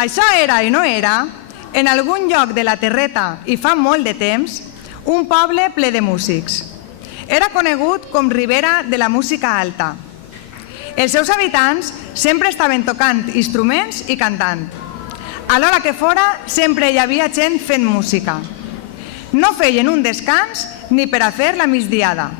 Això era i no era, en algun lloc de la terreta i fa molt de temps, un poble ple de músics. Era conegut com Ribera de la música alta. Els seus habitants sempre estaven tocant instruments i cantant. A l'hora que fora, sempre hi havia gent fent música. No feien un descans ni per a fer la migdiada.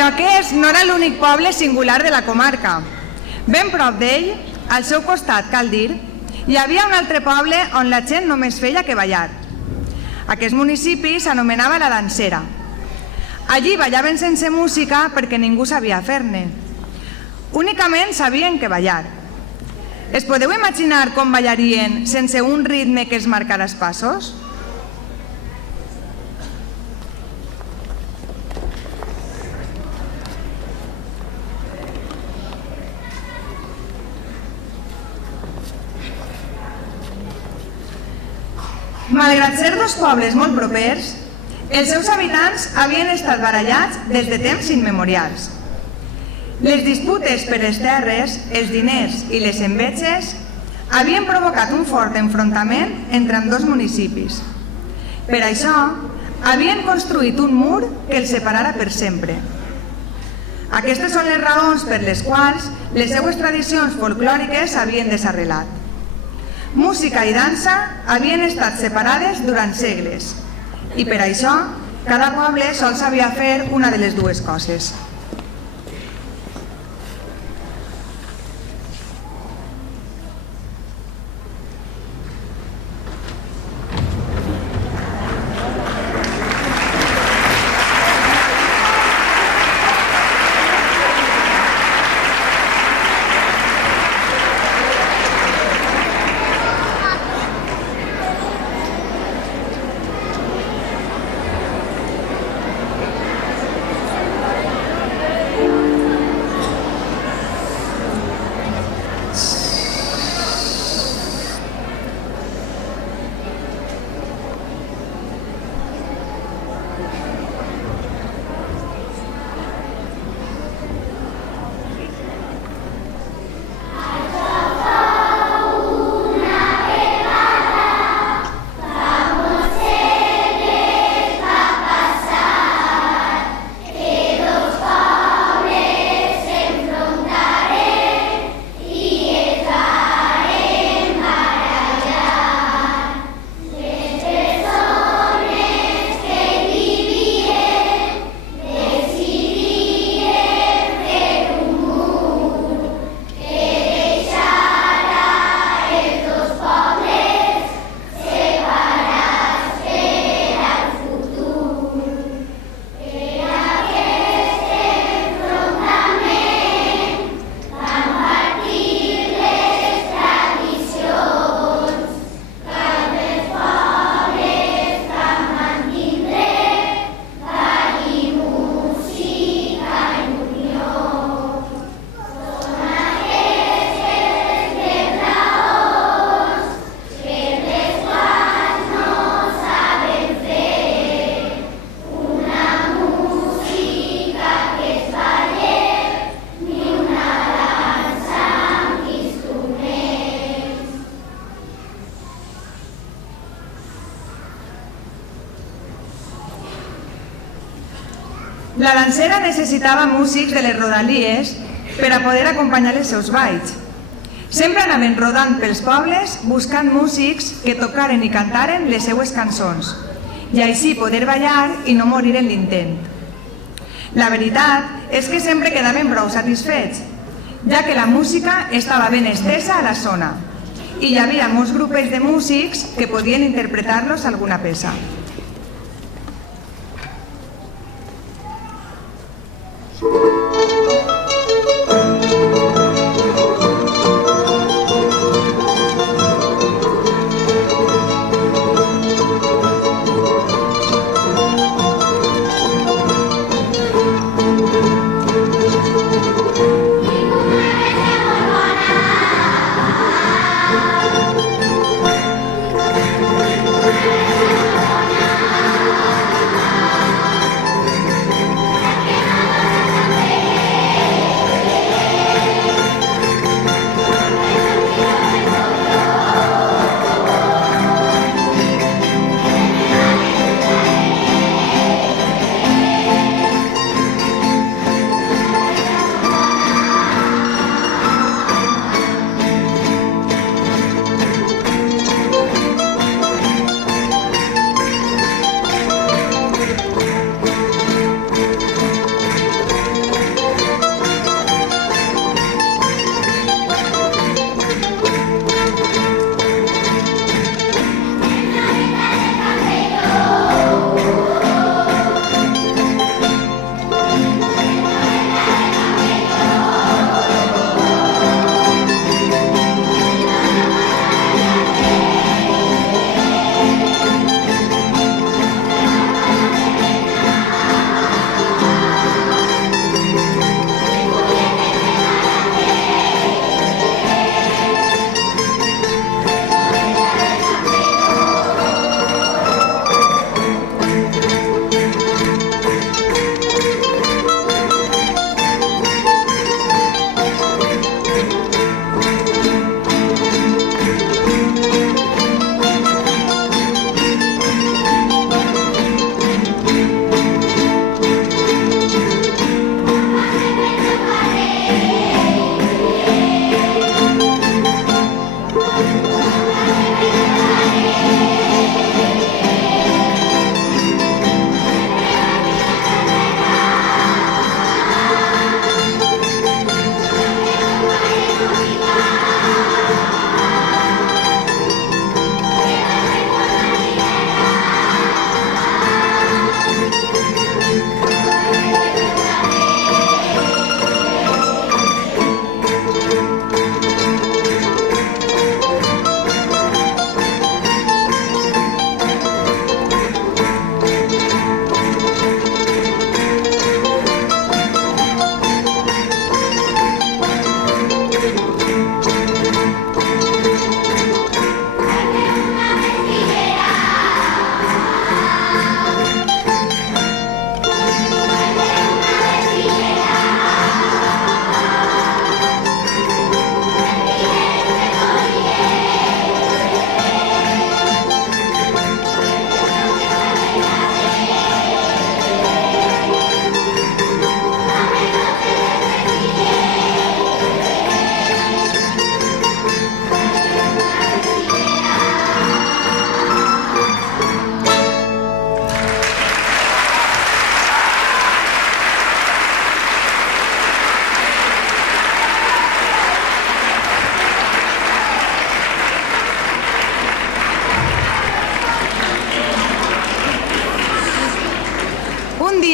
Però aquest no era l'únic poble singular de la comarca. Ben prop d'ell, al seu costat, cal dir, hi havia un altre poble on la gent només feia que ballar. Aquest municipi s'anomenava La Dansera. Allí ballaven sense música perquè ningú sabia fer-ne. Únicament sabien que ballar. Es podeu imaginar com ballarien sense un ritme que els marcara els passos? Malgrat ser dos pobles molt propers, els seus habitants havien estat barallats des de temps immemorials. Les disputes per les terres, els diners i les enveges havien provocat un fort enfrontament entre ambdós municipis. Per això, havien construït un mur que els separara per sempre. Aquestes són les raons per les quals les seues tradicions folclòriques s'havien desarrelat. Música i dansa havien estat separades durant segles i per això cada poble sol sabia fer una de les dues coses. La dansera necessitava músics de les rodalies per a poder acompanyar els seus balls. Sempre anaven rodant pels pobles buscant músics que tocaren i cantaren les seues cançons i així poder ballar i no morir en l'intent. La veritat és que sempre quedaven prou satisfets, ja que la música estava ben estesa a la zona i hi havia molts grupets de músics que podien interpretar-los alguna peça.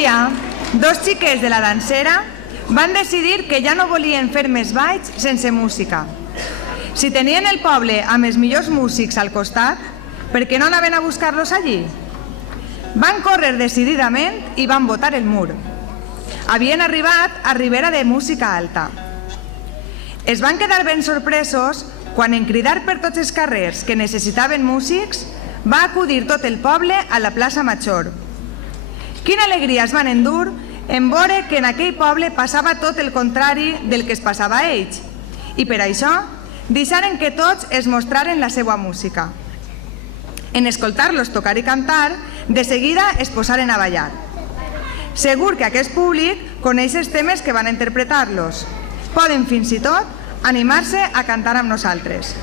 dia, dos xiquets de la dansera van decidir que ja no volien fer més balls sense música. Si tenien el poble amb els millors músics al costat, per què no anaven a buscar-los allí? Van córrer decididament i van botar el mur. Havien arribat a Ribera de Música Alta. Es van quedar ben sorpresos quan en cridar per tots els carrers que necessitaven músics va acudir tot el poble a la plaça Major. Quina alegria es van endur en veure que en aquell poble passava tot el contrari del que es passava a ells, i per això deixaren que tots es mostraren la seva música. En escoltar-los tocar i cantar, de seguida es posaren a ballar. Segur que aquest públic coneix els temes que van interpretar-los. Poden fins i tot animar-se a cantar amb nosaltres.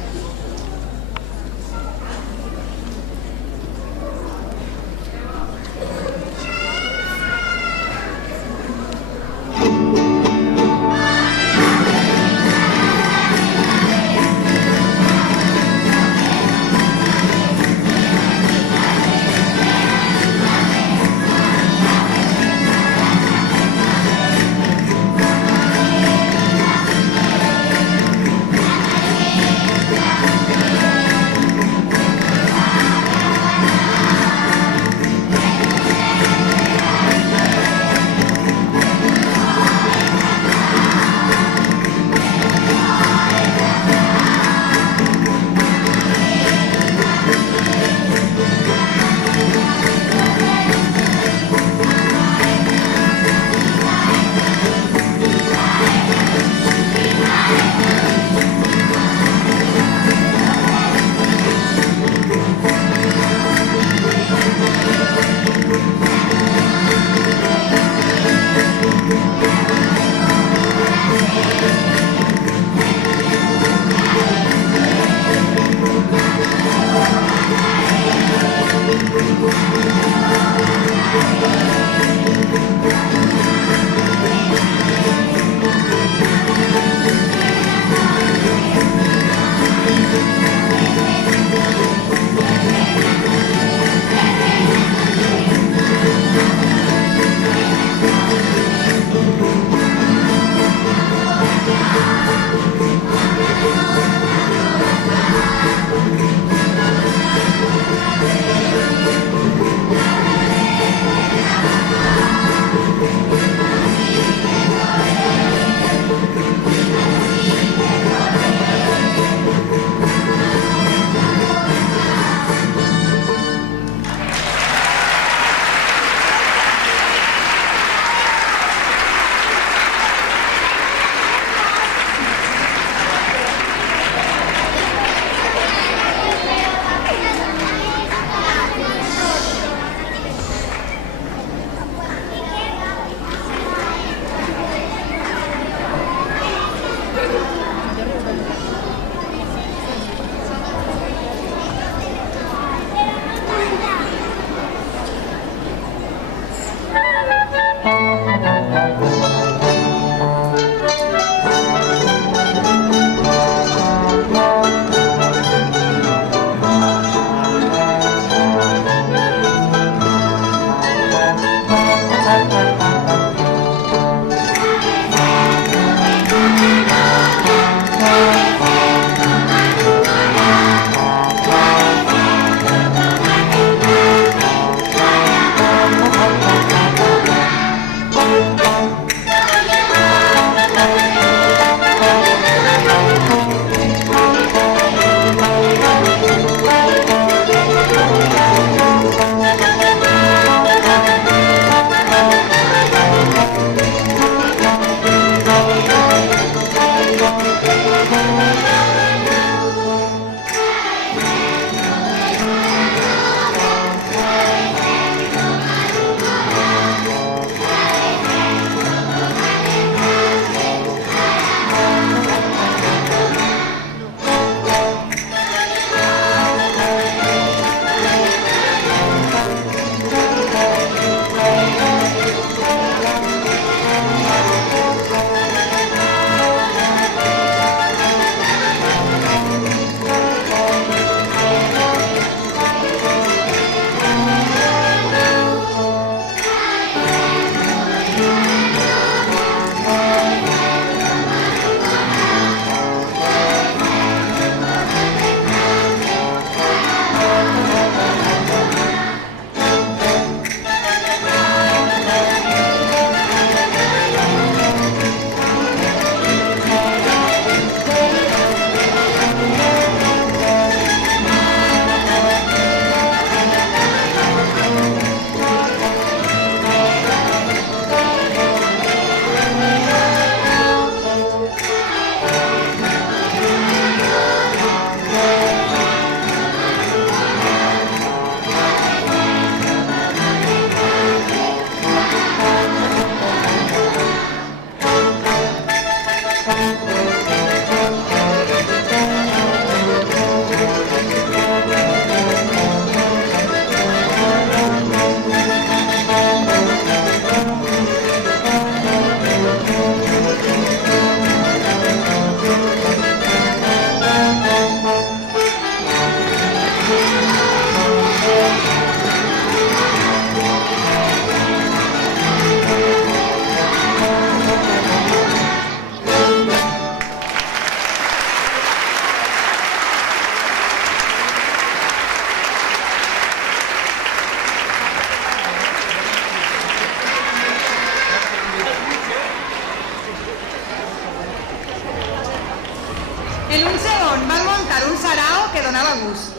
gust.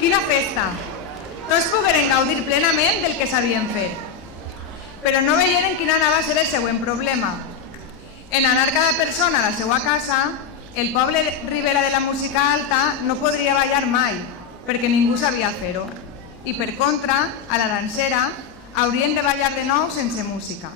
Quina festa! Tots pogueren gaudir plenament del que sabien fer. Però no veieren quin anava a ser el següent problema. En anar cada persona a la seva casa, el poble Ribera de la música alta no podria ballar mai, perquè ningú sabia fer-ho. I per contra, a la dansera, haurien de ballar de nou sense música.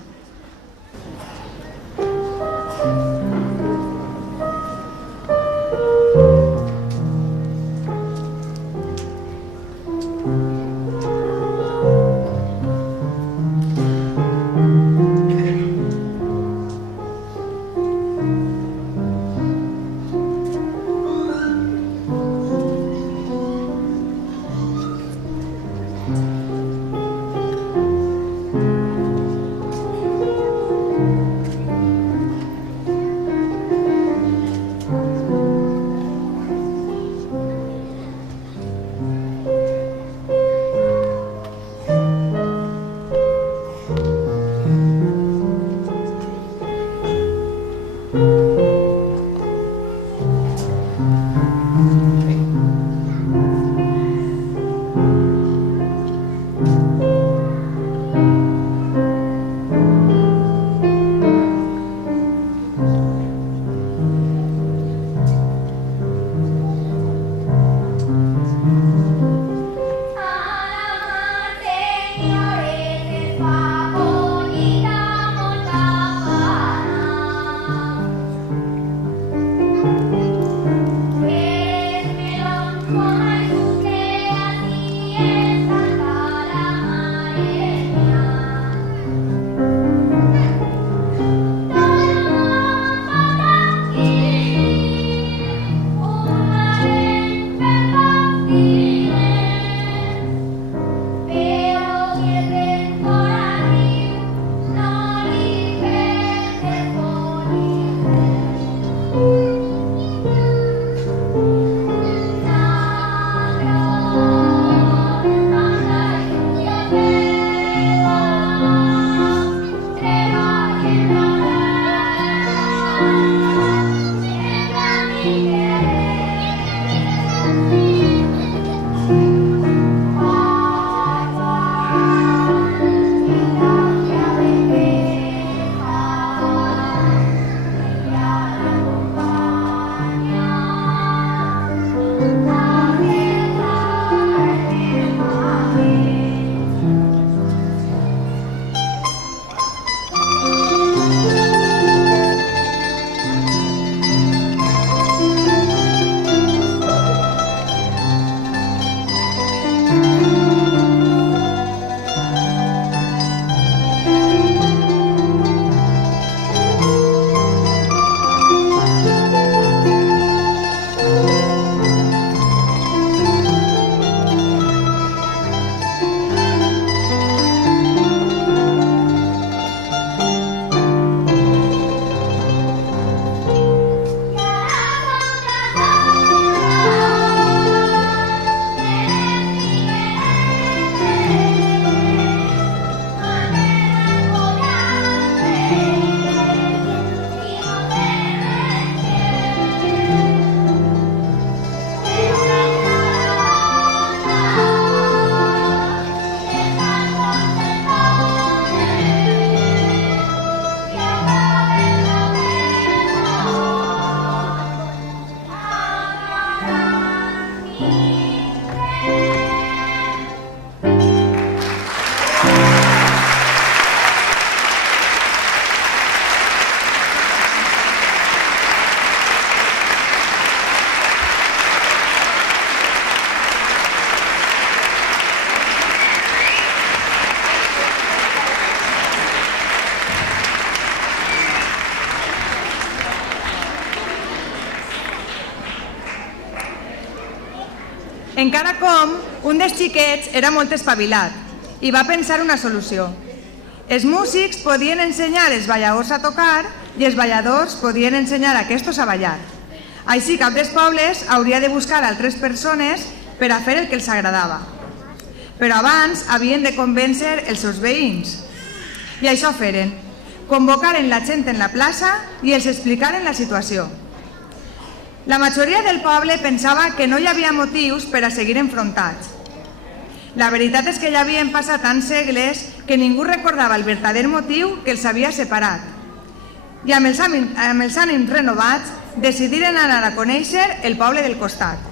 Encara com, un dels xiquets era molt espavilat i va pensar una solució. Els músics podien ensenyar els balladors a tocar i els balladors podien ensenyar aquests a ballar. Així cap dels pobles hauria de buscar altres persones per a fer el que els agradava. Però abans havien de convèncer els seus veïns. I això feren. Convocaren la gent en la plaça i els explicaren la situació. La majoria del poble pensava que no hi havia motius per a seguir enfrontats. La veritat és que ja havien passat tants segles que ningú recordava el verdader motiu que els havia separat. I amb els ànims renovats decidiren anar a conèixer el poble del costat.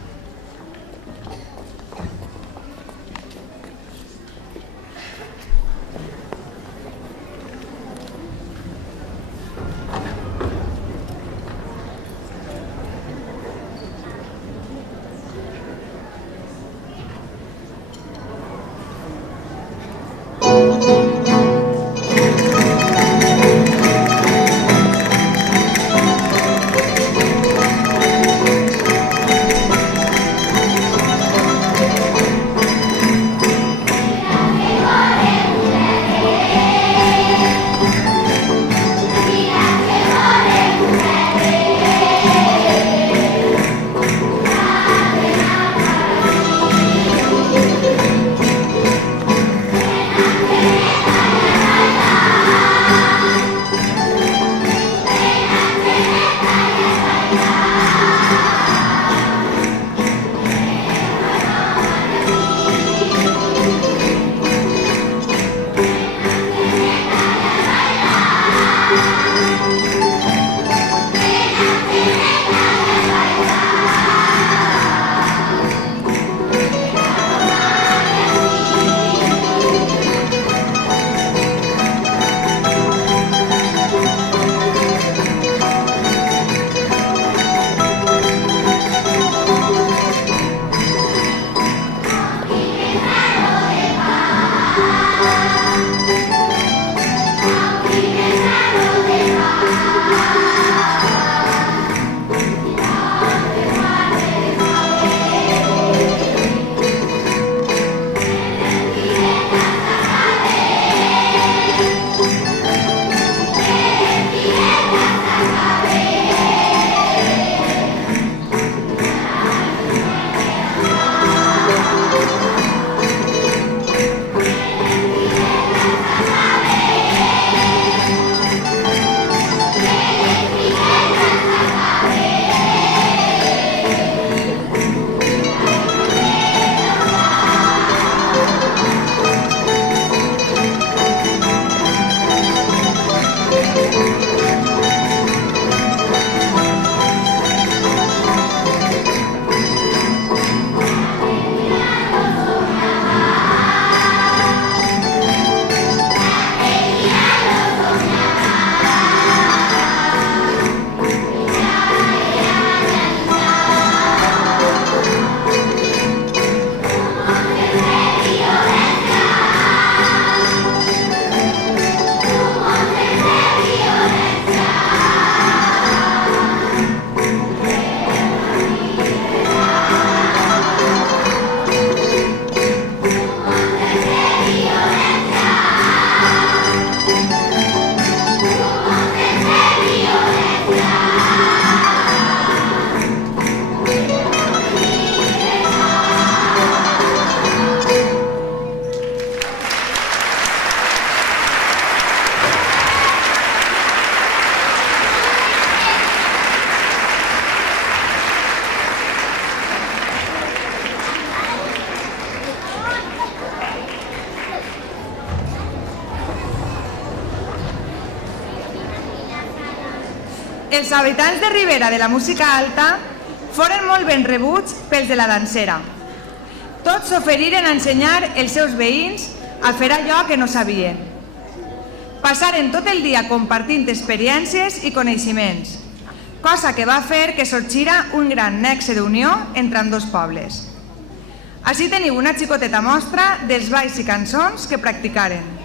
Els habitants de Ribera de la música alta foren molt ben rebuts pels de la dansera. Tots s'oferiren a ensenyar els seus veïns a fer allò que no sabien. Passaren tot el dia compartint experiències i coneixements, cosa que va fer que sorgira un gran nexe d'unió entre ambdós pobles. Així teniu una xicoteta mostra dels balls i cançons que practicaren.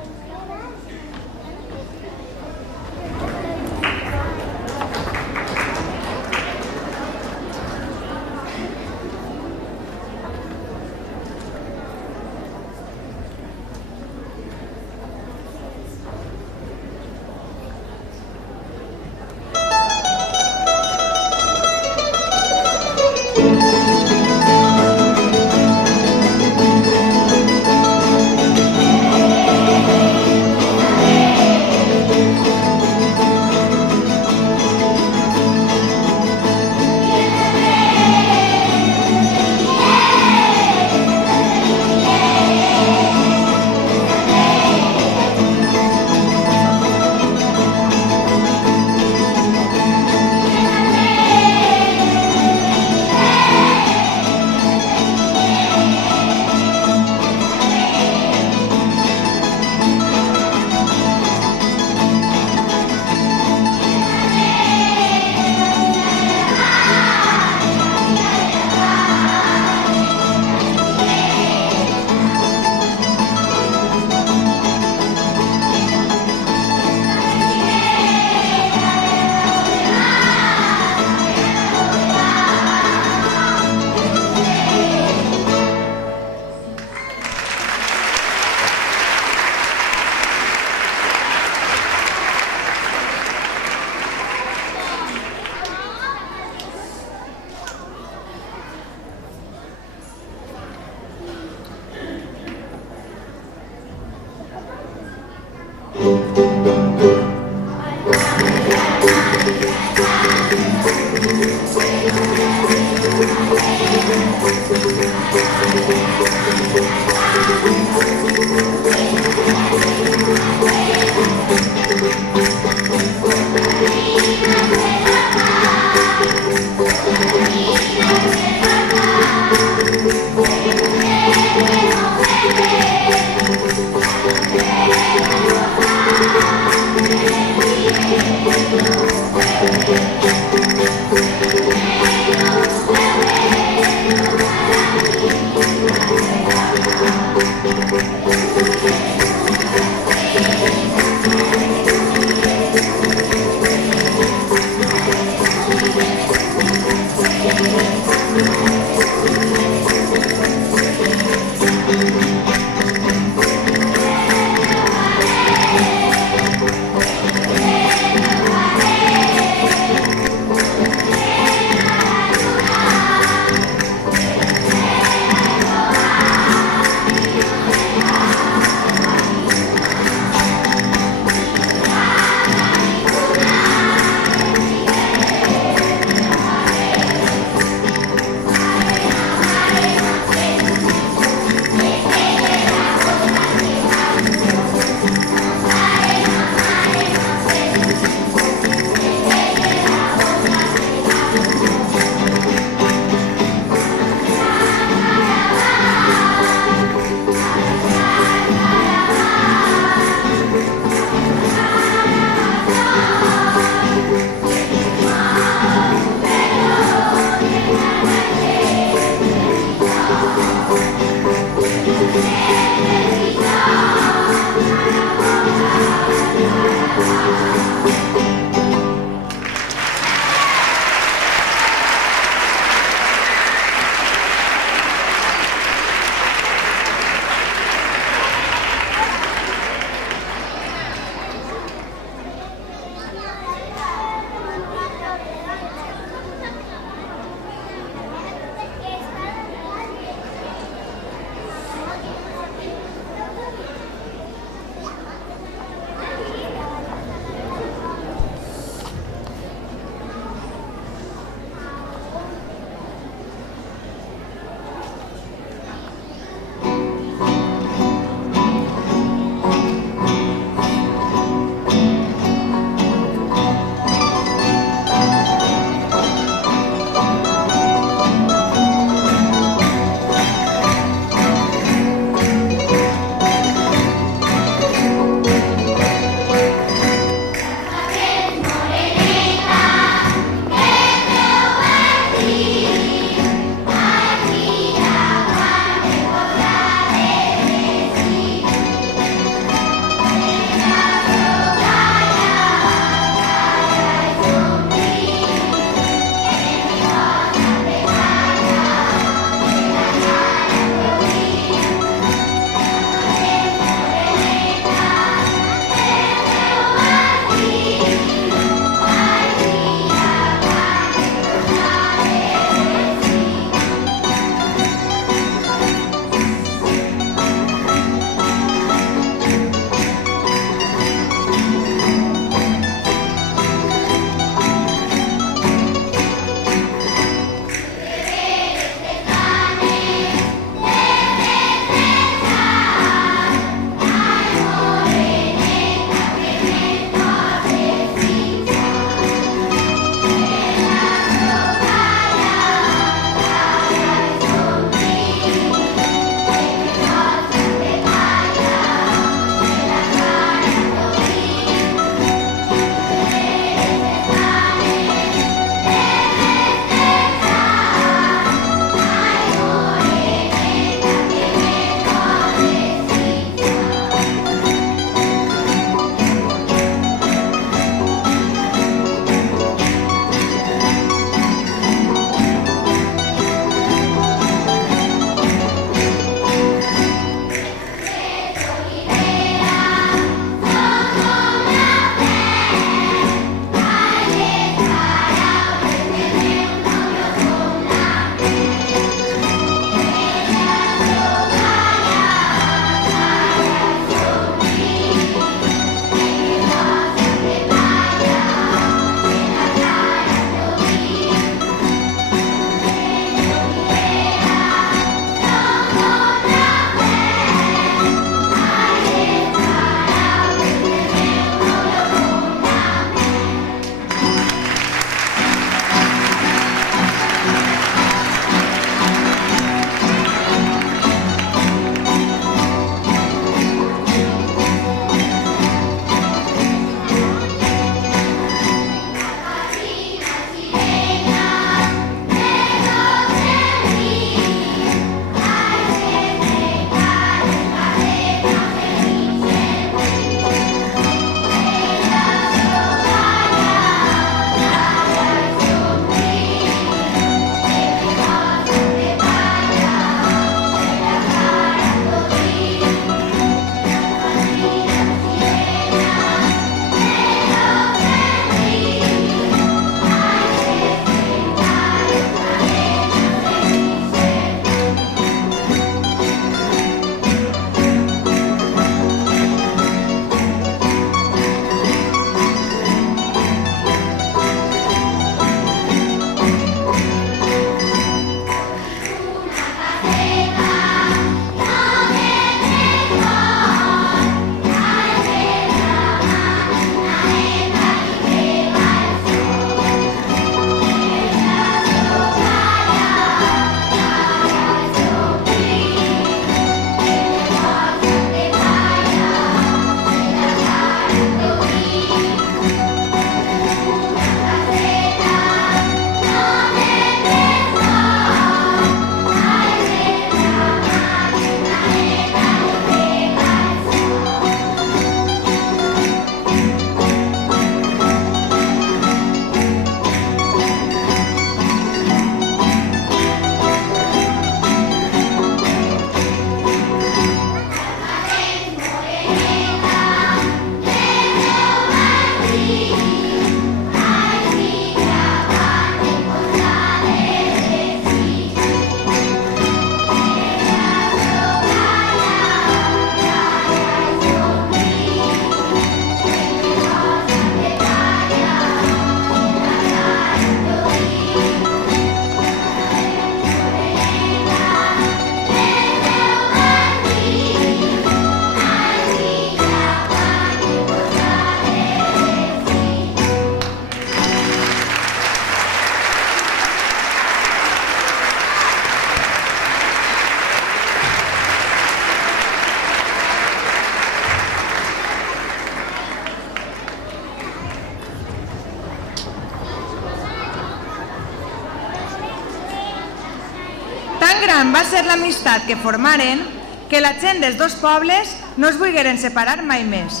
gran va ser l'amistat que formaren que la gent dels dos pobles no es volgueren separar mai més.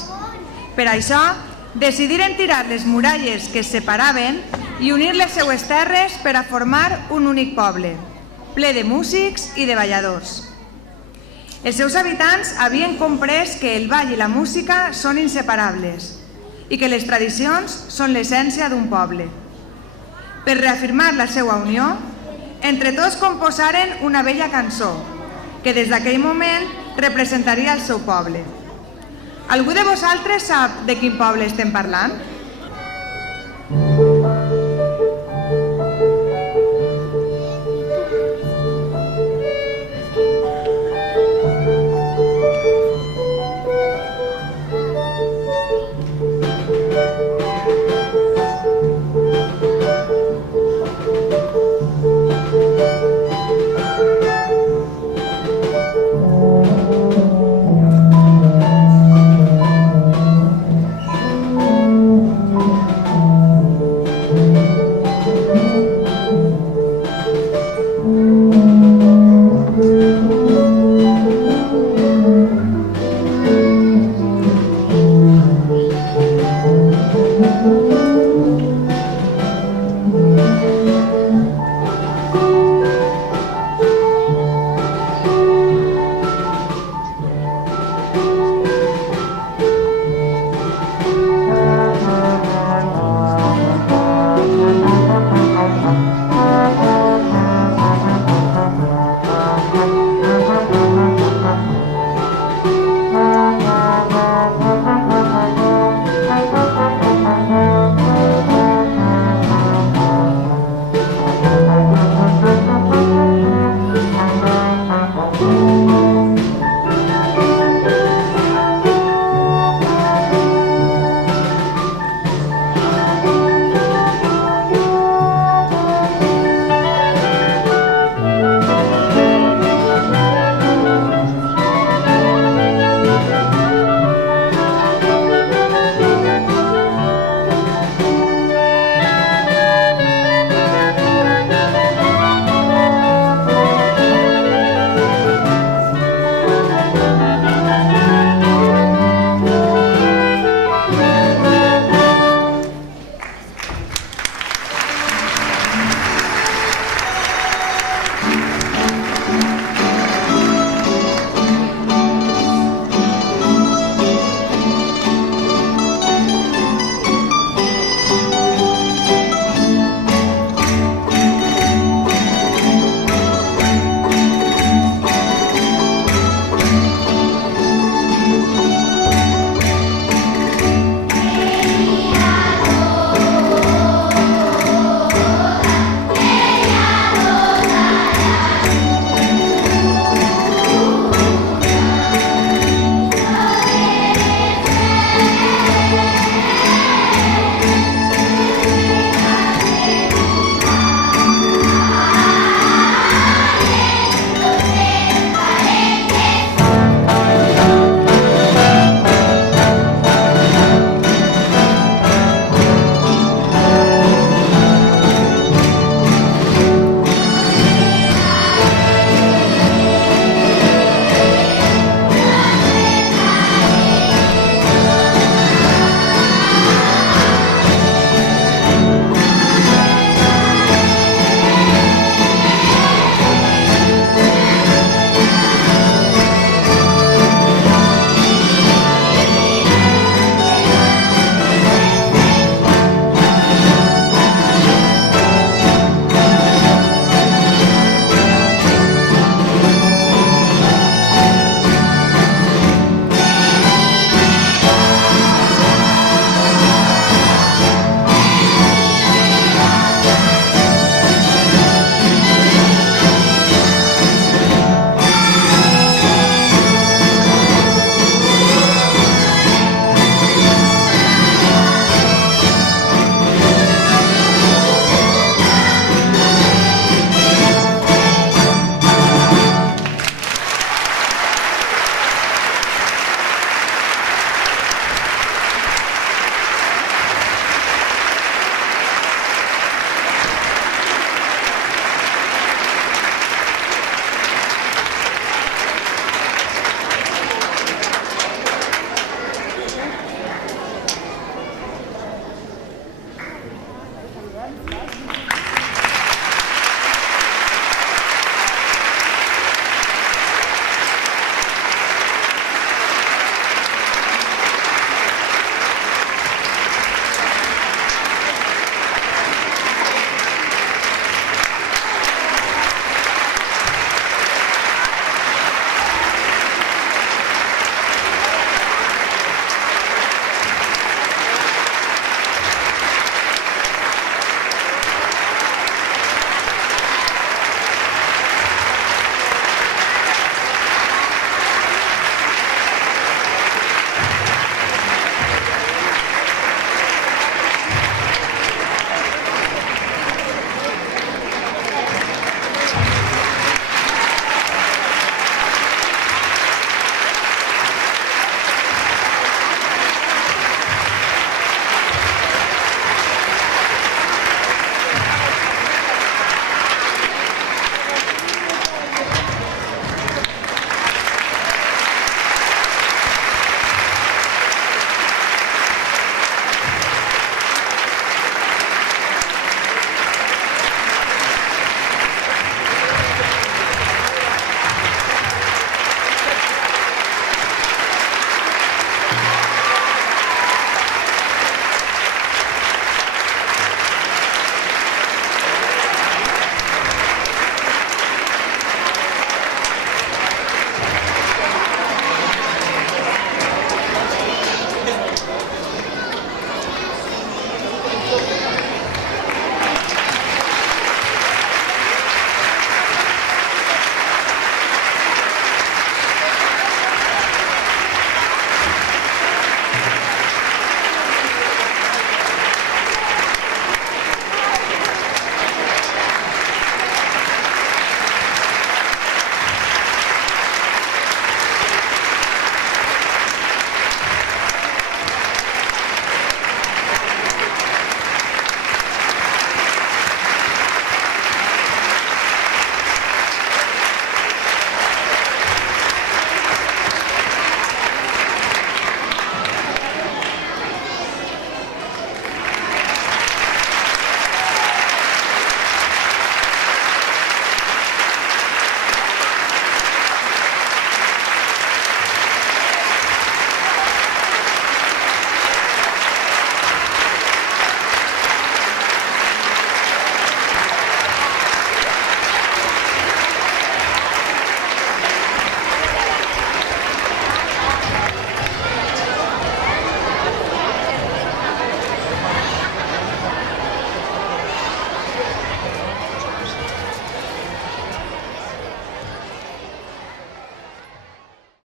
Per això, decidiren tirar les muralles que es separaven i unir les seues terres per a formar un únic poble, ple de músics i de balladors. Els seus habitants havien comprès que el ball i la música són inseparables i que les tradicions són l'essència d'un poble. Per reafirmar la seva unió, entre tots composaren una bella cançó que des d'aquell moment representaria el seu poble. Algú de vosaltres sap de quin poble estem parlant?